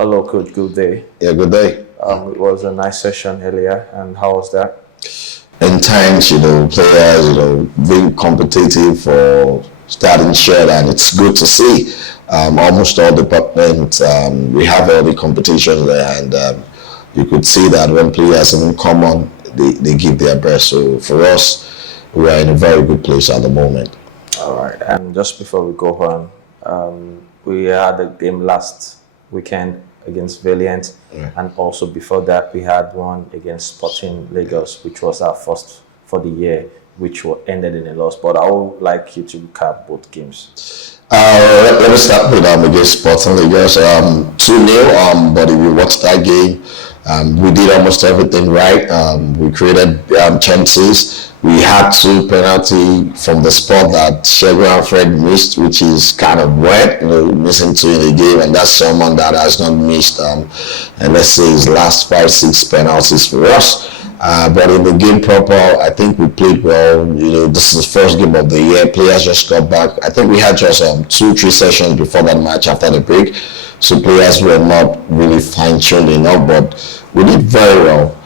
Hello, Coach. Good day. Yeah, good day. It was a nice session earlier, and how was that? In times, players, being competitive for starting share, and it's good to see. Almost all departments, we have all the competitions there, and you could see that when players even come on, they give their best. So for us, we are in a very good place at the moment. All right. And just before we go on, we had a game last weekend against Valiant, and also before that, we had one against Sporting Lagos, which was our first for the year, which ended in a loss. But I would like you to recap both games. Let me start with against Sporting Lagos. 2-0. But if you watch that game, we did almost everything right. We created chances. We had two penalty from the spot that Shegun Alfred missed, which is kind of wet, missing two in the game, and that's someone that has not missed, and let's say his last 5-6 penalties for us. But in the game proper, I think we played well. This is the first game of the year. Players just got back. I think we had just 2-3 sessions before that match after the break, so players were not really fine-tuned enough, but we did very well.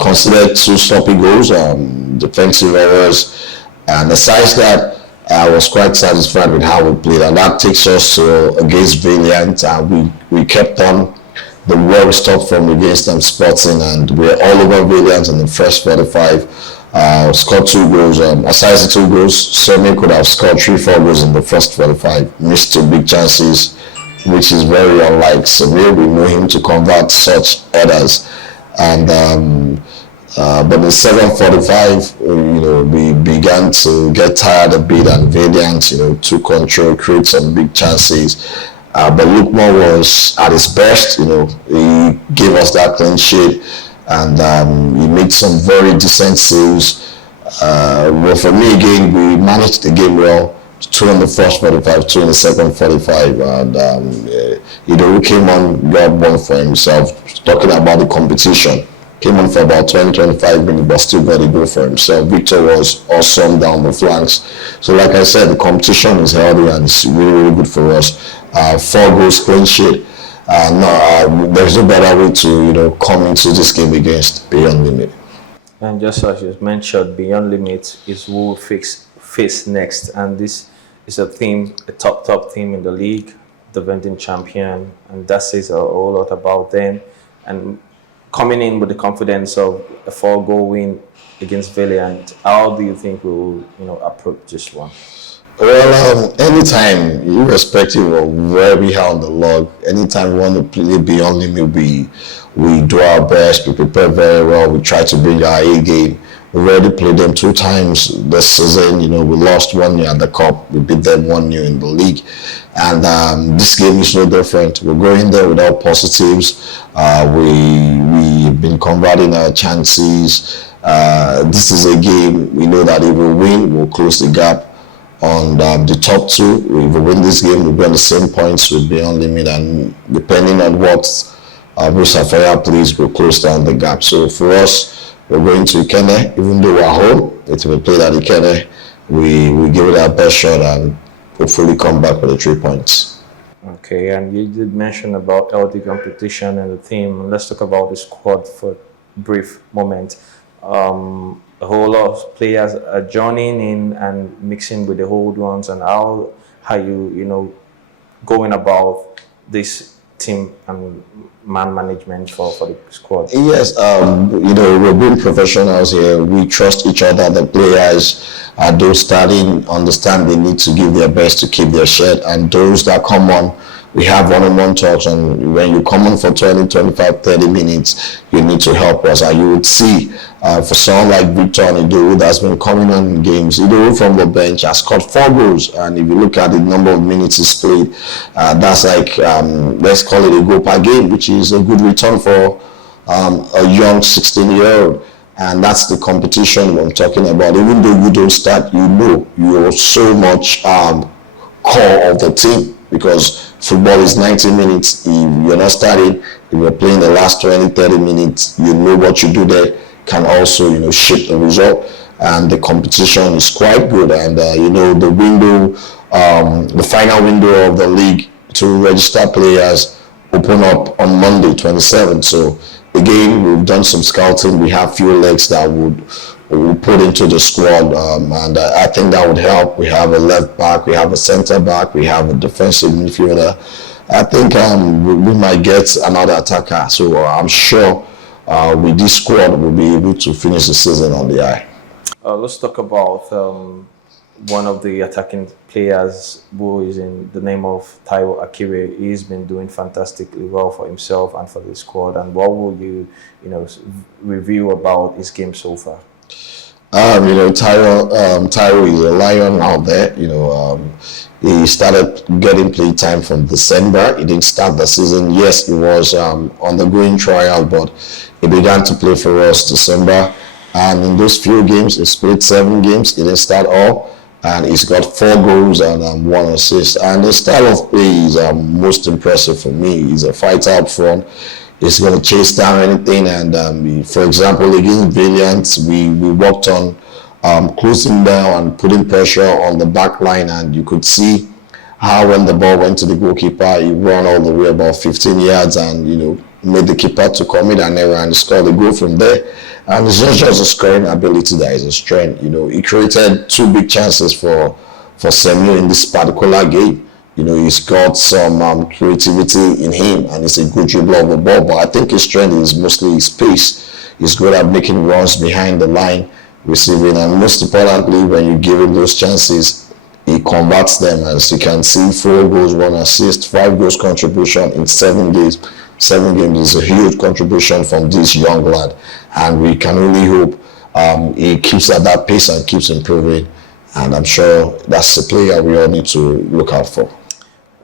Considered 2 sloppy goals, defensive errors, and besides that, I was quite satisfied with how we played, and that takes us to against Valiant. We kept on the way we stopped from against them Sporting, and we're all over Valiant in the first 45. Scored 2 goals. Aside the 2 goals, Semi could have scored 3-4 goals in the first 45. Missed 2 big chances, which is very unlike Semi. We know him to convert such headers. And but in 7:45, we began to get tired a bit, and Valiant, took control, create some big chances. But Lukman was at his best. He gave us that clean sheet, and he made some very decent saves. Well, for me again, we managed the game well. 2 in the first 45, 2 in the second 45, and who came on, got one for himself. Talking about the competition, came on for about 20-25 minutes, but still got a goal for himself. Victor was awesome down the flanks. So like I said, the competition is healthy, and it's really, really good for us. 4 goals, clean sheet. There's no better way to come into this game against Beyond Limit. And just as you mentioned, Beyond Limit is who will face next, and this is a top team in the league, the defending champion, and that says a whole lot about them. And coming in with the confidence of a 4-goal win against Valiant, how do you think we will approach this one? Well, anytime, irrespective of where we are on the log, anytime we want to play Beyond Limit, we do our best, we prepare very well, we try to bring our A game. We already played them 2 times this season. We lost 1-0 at the cup. We beat them 1-0 in the league. And this game is no different. We're going there without positives. We've been converting our chances. This is a game, we know that if we win, we'll close the gap on the top 2. If we win this game, we'll be on the same points with Beyond Limit, and depending on what Rusafaya plays, we'll close down the gap. So for us, we're going to Ikene, even though we're home. It will play at Ikene. We give it our best shot and hopefully come back with the 3 points. Okay, and you did mention about healthy competition and the team. Let's talk about the squad for a brief moment. A whole lot of players are joining in and mixing with the old ones, and how you going about this team and man management for the squad? Yes, we're being professionals here. We trust each other. The players, those starting, understand they need to give their best to keep their shirt, and those that come on, we have one-on-one talks, and when you come on for 20, 25, 30 minutes, you need to help us. And you would see, for someone like Victor Idowu that's been coming on in games, Idowu from the bench has scored 4 goals, and if you look at the number of minutes he's played, that's like, let's call it a goal per game, which is a good return for a young 16-year-old. And that's the competition I'm talking about. Even though you don't start, you're so much core of the team, because football is 90 minutes. If you're not starting, if you're playing the last 20, 30 minutes, what you do there can also, shape the result. And the competition is quite good. And, the window, the final window of the league to register players open up on Monday, 27th. So again, we've done some scouting. We have few legs that would put into the squad, and I think that would help. We have a left back, we have a center back, we have a defensive midfielder. I think we might get another attacker. So I'm sure with this squad, we'll be able to finish the season on the high. Let's talk about one of the attacking players who is in the name of Taiwo Akire. He's been doing fantastically well for himself and for the squad. And what will you review about his game so far? Tyro is a lion out there. He started getting play time from December. He didn't start the season. Yes, he was undergoing trial, but he began to play for us December. And in those few games, he played 7 games. He didn't start all, and he's got 4 goals and 1 assist. And the style of play is most impressive for me. He's a fighter up front. He's going to chase down anything. And for example, against Valiant, we worked on closing down and putting pressure on the back line. And you could see how when the ball went to the goalkeeper, he ran all the way about 15 yards and made the keeper to commit an error and score the goal from there. And it's not just a scoring ability that is a strength. He created 2 big chances for Samuel in this particular game. He's got some creativity in him, and he's a good dribbler of the ball. But I think his strength is mostly his pace. He's good at making runs behind the line, receiving, and most importantly, when you give him those chances, he converts them. As you can see, 4 goals, 1 assist, 5 goals contribution in 7 games. 7 games is a huge contribution from this young lad, and we can only hope he keeps at that pace and keeps improving. And I'm sure that's a player we all need to look out for.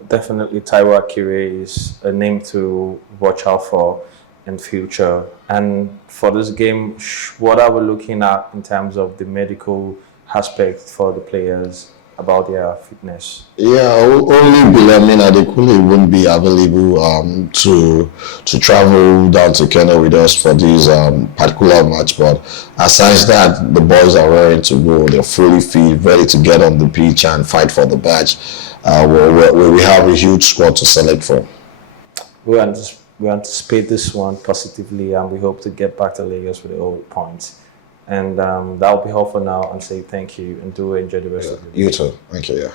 Definitely, Taiwo Akire is a name to watch out for in future. And for this game, what are we looking at in terms of the medical aspect for the players about their fitness? Yeah, only Bilamin Adekule won't be available to travel down to Kenya with us for this particular match. But aside that, the boys are ready to go. They're fully fit, ready to get on the pitch and fight for the badge. We have a huge squad to select from. We anticipate this one positively, and we hope to get back to Lagos with the 8 points. And that'll be all for now, and say thank you and do enjoy the rest of the day. You too. Thank you. Yeah.